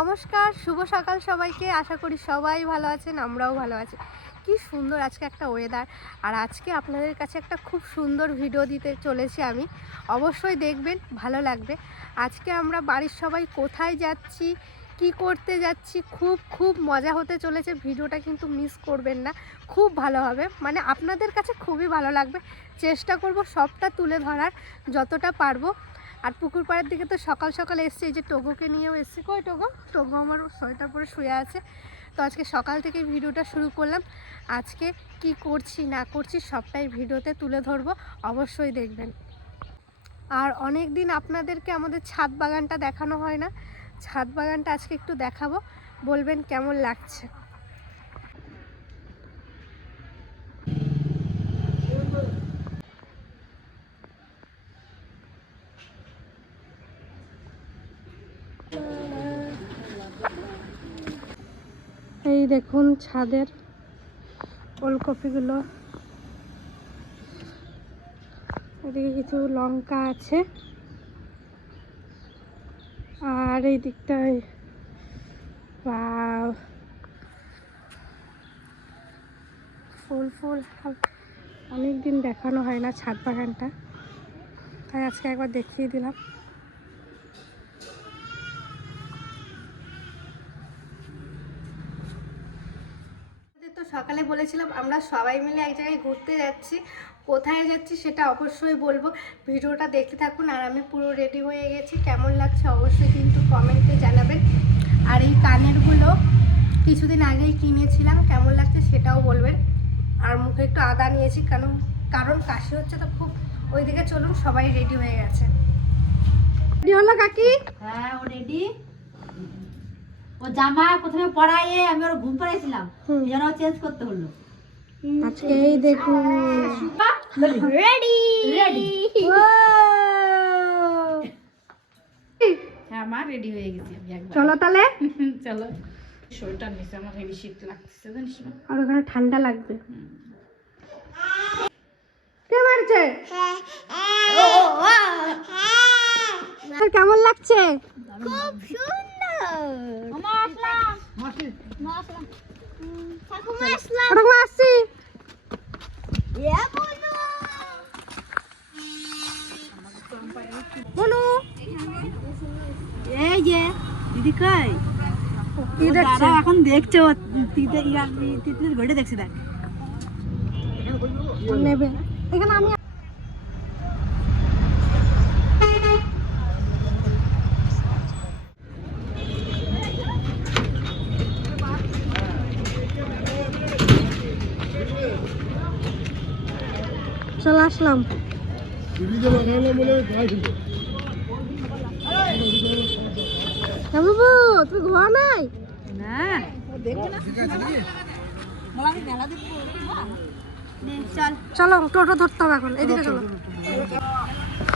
নমস্কার, শুভ সকাল সবাইকে। আশা করি সবাই ভালো আছেন, আমরাও ভালো আছি। কি সুন্দর আজকে একটা ওয়েদার, আর আজকে আপনাদের কাছে একটা খুব সুন্দর ভিডিও দিতে চলেছি আমি। অবশ্যই দেখবেন, ভালো লাগবে। আজকে আমরা বাড়ির সবাই কোথায় যাচ্ছি, কি করতে যাচ্ছি, খুব মজা হতে চলেছে। ভিডিওটা কিন্তু মিস করবেন না, খুব ভালো হবে, মানে আপনাদের কাছে খুবই ভালো লাগবে। চেষ্টা করব সবটা তুলে ধরার যতটা পারবো। আর পুকুর পাড়ের দিকে তো সকাল সকাল এসছে, এই যে টোগোকে নিয়েও এসছি। কই টোগো? টোগো আমার সোয়েটার পরে শুয়ে আছে। তো আজকে সকাল থেকে ভিডিওটা শুরু করলাম। আজকে কি করছি না করছি সবটাই ভিডিওতে তুলে ধরবো, অবশ্যই দেখবেন। আর অনেক দিন আপনাদেরকে আমাদের ছাদ বাগানটা দেখানো হয় না, ছাদ বাগানটা আজকে একটু দেখাবো, বলবেন কেমন লাগছে। এই দেখুন ছাদের ওলকপিগুলো, এদিকে কিছু লঙ্কা আছে, আর এই দিকটায় ফুল অনেক দিন দেখানো হয় না ছাদ বাগানটা, তাই আজকে একবার দেখিয়ে দিলাম। তো সকালে বলেছিলাম আমরা সবাই মিলে এক জায়গায় ঘুরতে যাচ্ছি, কোথায় যাচ্ছি সেটা অবশ্যই বলবো, ভিডিওটা দেখতে থাকুন। আর আমি পুরো রেডি হয়ে গেছি, কেমন লাগছে অবশ্যই কিন্তু কমেন্টে জানাবেন। আর এই কানেরগুলো কিছুদিন আগেই কিনেছিলাম, কেমন লাগছে সেটাও বলবেন। আর মুখে একটু আদা নিয়েছি, কারণ কাশি হচ্ছে তো খুব। ওইদিকে চলুন, সবাই রেডি হয়ে গেছে। রেডি হলো কাকি? হ্যাঁ, ও রেডি। ও জামা প্রথমে পরাইয়ে আমি ওর ঘুম পাড়াইছিলাম, যেন চেঞ্জ করতে হলো। আজকে এই দেখুন রেডি রেডি। হ্যাঁ মা, রেডি হয়ে গেছি আমি একবার। চলো তাহলে। চলো। সোয়েটার নিচে আমার হেভি শীত লাগতেছে, জানিস না? আর ওখানে ঠান্ডা লাগবে। কে মারছে? আর কেমন লাগছে? খুব সুন্দর। মামা আসলাম। মাসি আসলাম। ঠাকুমা আসলাম। ঠাকুমা আসছি। বলো। এই যে দিদি কই? কি দেখছো? এখন দেখছো তিতলির ঘড়ি দেখছি, দেখ নেবে এখানে। আমি চলে আসলাম। বাবু তুমি ঘুমা নাই? না চল চলো টোটো ধরতে হবে এখন, এদিকে চলো।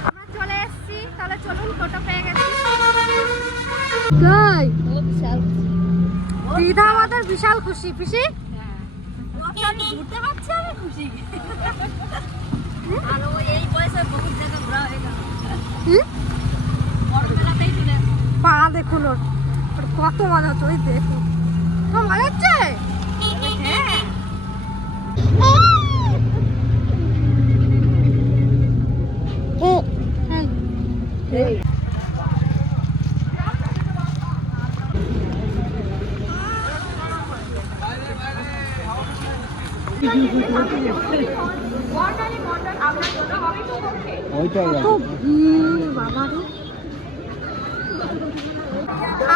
আমরা চলে এসেছি, তাহলে চলুন, টোটো পেয়ে গেছি। কই দিদা আমাদের বিশাল খুশি। পিসি ঘুরতে পারছি, আমি খুশি। আর ও এই বয়সে বহুত জায়গা ঘোরা হয়ে গেল। বড়বেলাতেই চলে পা দেখুন ওর, কত মজা হচ্ছে। ওই দেখুন তোমার মজা হচ্ছে। হ্যাঁ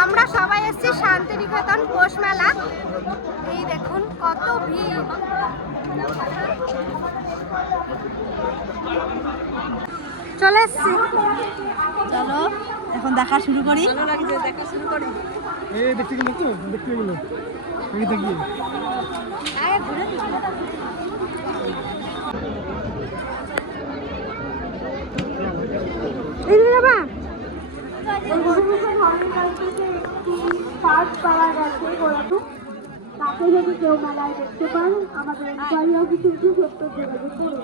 আমরা সবাই এসেছি শান্তিনিকেতন পৌষ মেলা। এই দেখুন কত ভিড়। চলে এসছি, চলো এখন দেখা শুরু করি। দেখা শুরু করি। দেখতে গেলো তো, দেখতে গেলো দেখিয়ে ঘুরে এই বাবা তাকে যদি কেউ মেলায় দেখতে পান, আমাদের এনকোয়ারি অফিসে যোগাযোগ করুন।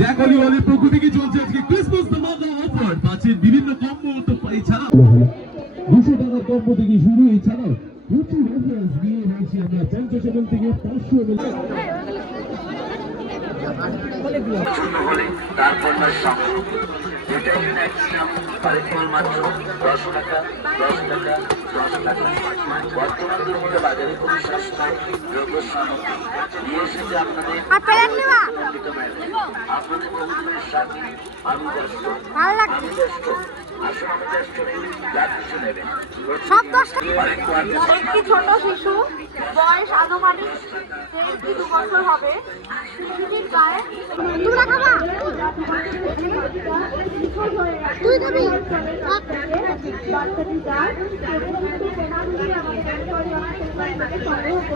জ্যাক অলি প্রকৃতি কি চলছে আজকে ক্রিসমাস ধামাকা অফার, পাচ্ছেন বিভিন্ন কম্বো এছাড়া 200 টাকার কম্বো থেকে শুরু, এছাড়াও প্রচুর রেফারেন্স নিয়ে রয়েছি আমরা 50 ml থেকে 500 ml। হলে তারপর তার সামনে এটাই ম্যাক্সিমাম পারিফল মাত্র 10 টাকা 10 টাকা 10 টাকা। বর্তমান দুর্নীতি বাজারে খুব সস্তায় দ্রব্য সামগ্রী নিয়ে এসেছে আপনাদের আপনাদের বহুদিনের সাথে আমি ব্যস্ত আসুন আমি ব্যস্ত নেই যা কিছু নেবেন সব 10 টাকা। একটি ছোট শিশু বয়স আনুমানিক 1.5 বছর হবে। শিশুটির গায়ে তোমরা খাবা? তুই খাবি? বাচ্চাটি যার এবং কিন্তু পেনাল্টি আমাদের ব্যাংকের থেকে সংগ্রহ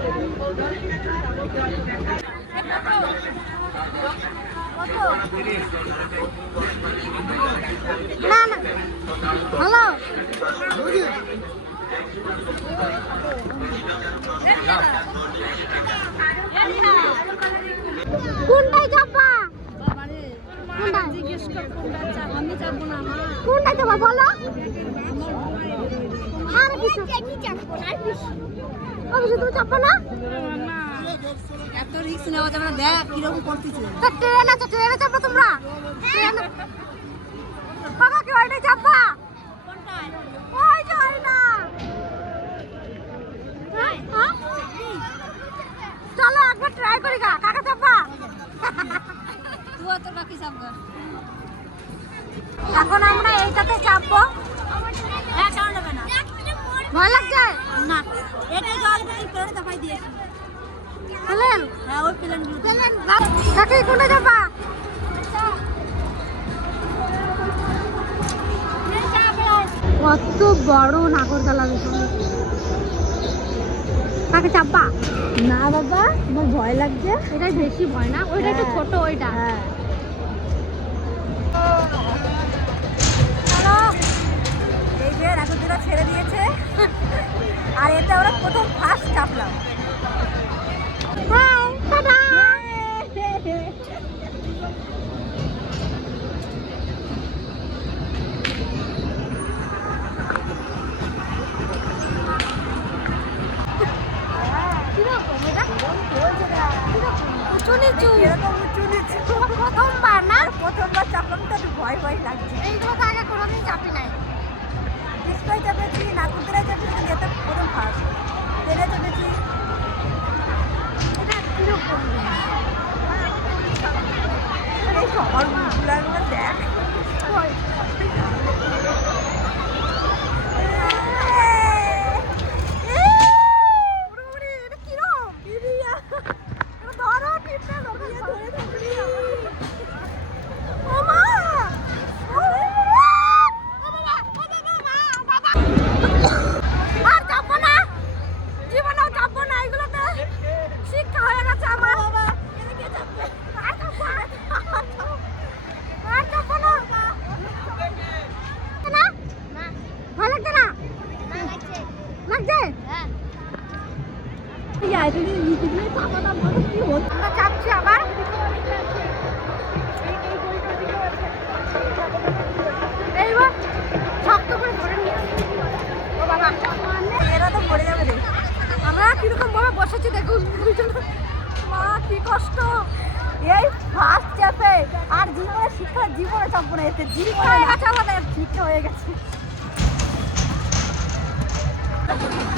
না না হ্যালো কোনটাই চাপা? কোনটাই চাপা বলো? আর কিছু তুমি চাপা না? এত রিস্ক নেওয়া যাবে না, দেখ কিরকম করতেছে। তো ট্রেন আছে, ট্রেনে চাপা তোমরা? ট্রেন বাবা কি ওইটাই চাপা? ওই যে ওই না। হ্যাঁ? চলো একবার ট্রাই করি গা, কাকা চাপা? তুই তোর বাকি সব কর। এখন আমরা এইটাতে চাপবো। হ্যাঁ, কেন নেবে না? ভয় লাগছে? না, এটাই জল দিয়ে পেড়ে দফাই দিয়েছি। প্লেন? হ্যাঁ, ওই প্লেনগুলো। প্লেন কাকি কোনটা চাপা? কত বড় নাগরদোলা দেখুন। কাকে চাপা? না বাবা, আমার ভয় লাগছে। এটাই বেশি ভয় না? ওইটা একটু ছোট ওইটা। হ্যাঁ। এই যে নাগরদোলা ছেড়ে দিয়েছে, আর এটা ওরা প্রথম ফার্স্ট চাপলাম। High tata. উঁচু নিচু। প্রথমবার না? প্রথমবার চাপলাম তো একটু ভয় ভয় লাগছে। এইগুলো তো আগে কোনোদিন চাপি নাই। ডিসপ্লে চাপেছি, নাগরদোলায় চাপেছি, কিন্তু এটা প্রথম ফার্স্ট। ট্রেনে চেপেছি। এটা কিরকম? এই সবার মুখগুলো দেখ। আর চাপবো না, জীবনেও চাপবো না এগুলোতে। শিক্ষা হয়ে গেছে আমার। আর চাপবো না। আর চাপবো না। না? ভয় লাগছে না? লাগছে? আমরা চাপছি আবার। এইবার শক্ত করে ধরে নিয়ে আসি। ও বাবা, এরা তো মরে যাবে রে। আমরা কিরকম ভাবে বসেছি দেখুন দুইজন। মা কি কষ্ট, এই ফার্স্ট চাপে। আর জীবনে শিক্ষা জীবনে চাপবো না, এতে শিক্ষা হয়ে গেছে আমাদের। শিক্ষা হয়ে গেছে।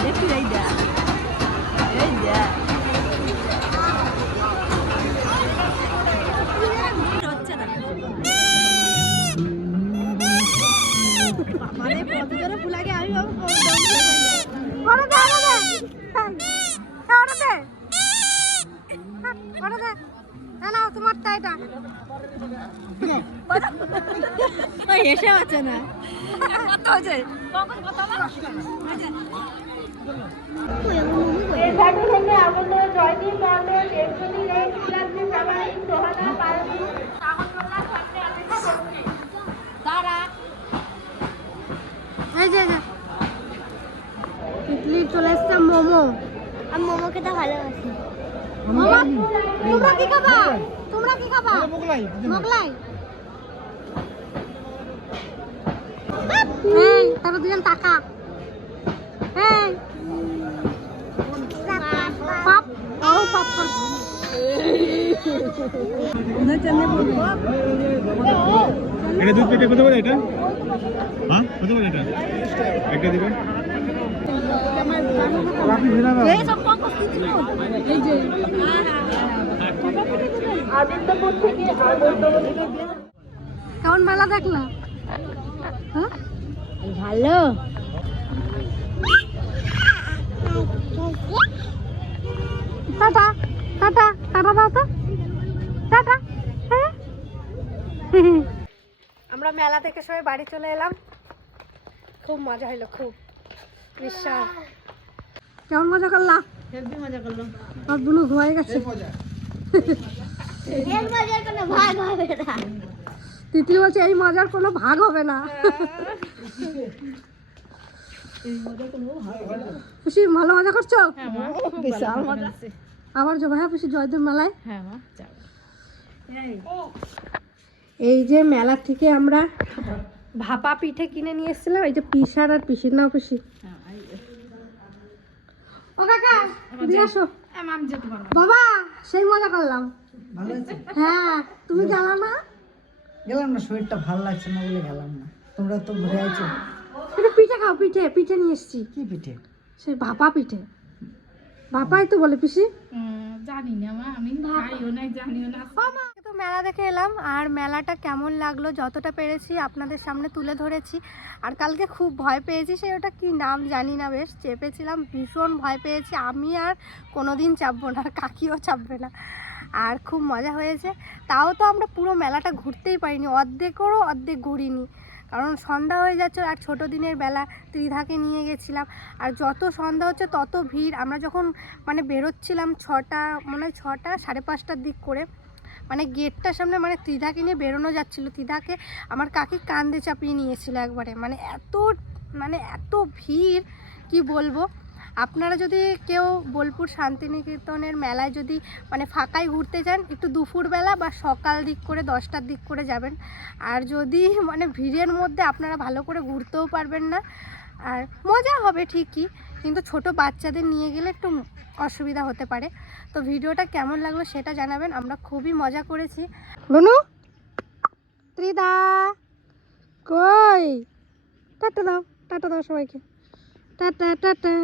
দেখি এই দেখ, এই দেখ হচ্ছে না। মানে কত জোরে ফুল আগে আমি বড় দে, বড় দে। বড় দে। বড় দে। না না তোমার টাইটা। ওই এসে আছে না। কত হয়েছে? এরঘাটি থেকে আগত জয়দীপ মণ্ডল, দেবজ্যোতি রায়, শিলাদ্রি প্রামাণিক, সোহানা পারভীন, নাগরদোলার সামনে অপেক্ষা করছি। এই যে ইডলি চলে এসছে মোমো। আমি মোমো খেতে ভালোবাসি। মোমো তোমরা কি খাবা? তোমরা কি খাবা? মোগলাই মোগলাই। এই তারা দুজন টাকা হ্যাঁ পাপ ও পাপ এটা দুধ পেটে কত করে এটা? হ্যাঁ কত করে এটা? একটা দিবেন। আদিত্যপুর থেকে আনন্দমণি কেমন মেলা দেখলা? হ্যাঁ ভালো। টাটা টাটা টাটা দাও তো টাটা হ্যাঁ আমরা মেলা থেকে সবাই বাড়ি চলে এলাম, খুব মজা হলো, খুব বিশাল। কেমন মজা করলা? হেভি মজা করলো। আর বুনু ঘুমাই গেছে। তিতলি বলছে এই মজার কোনো ভাগ হবে না। খুশি ভালো মজা করছো? বিশাল মজা। আবার যাবো হ্যাঁ খুশি জয়দেব মেলায়। হ্যাঁ মা যাও। এই যে মেলা থেকে আমরা ভাপা পিঠে কিনে নিয়ে এসেছিলাম, এই যে পিসার আর পিসির নাও খুশি। ও কাকা দিয়ে আসো। আমি যেতে পারবো। বাবা সেই মজা করলাম। ভালো আছে? হ্যাঁ তুমি গেলা না? গেলাম না, শরীরটা ভালো লাগছে না বলে গেলাম না। তোমরা তো ঘুরে আইছো। একটু পিঠে খাও, পিঠে পিঠে নিয়ে এসেছি। কি পিঠে? সেই ভাপা পিঠে। ভাপাই তো বলে পিসি। জানি না মা, আমি খাইও না, জানিও না। তো মেলা দেখে এলাম, আর মেলাটা কেমন লাগলো যতটা পেরেছি আপনাদের সামনে তুলে ধরেছি। আর কালকে খুব ভয় পেয়েছি, সে ওটা কি নাম জানি না, বেশ চেপেছিলাম, ভীষণ ভয় পেয়েছি। আমি আর কোনোদিন চাপবো না, আর কাকিও চাপবে না। আর খুব মজা হয়েছে। তাও তো আমরা পুরো মেলাটা ঘুরতেই পারিনি, অর্ধেকেরও অর্ধেক ঘুরিনি, কারণ সন্ধ্যা হয়ে যাচ্ছে। আর ছোটো দিনের বেলা ত্রিধাকে নিয়ে গেছিলাম, আর যত সন্ধ্যা হচ্ছে তত ভিড়। আমরা যখন মানে বেরোচ্ছিলাম 6টা, মনে হয় 6টা 5:30টার দিক করে, মানে গেটটার সামনে মানে ত্রিধাকে নিয়ে বেরোনো যাচ্ছিলো, ত্রিধাকে আমার কাকি কান্দে চাপিয়ে নিয়েছিল একবারে। মানে এত ভিড় কি বলবো। আপনারা যদি কেউ বোলপুর শান্তিনিকেতনের মেলায় যদি মানে ফাঁকায় ঘুরতে যান, একটু দুপুরবেলা বা সকাল দিক করে 10টার দিক করে যাবেন। আর যদি মানে ভিড়ের মধ্যে আপনারা ভালো করে ঘুরতেও পারবেন না, আর মজা হবে ঠিকই, কিন্তু ছোট বাচ্চাদের নিয়ে গেলে একটু অসুবিধা হতে পারে। তো ভিডিওটা কেমন লাগলো সেটা জানাবেন। আমরা খুবই মজা করেছি। বনু ত্রিদা কই? টাটা দাও, টাটা দাও সবাইকে, টাটা টাটা।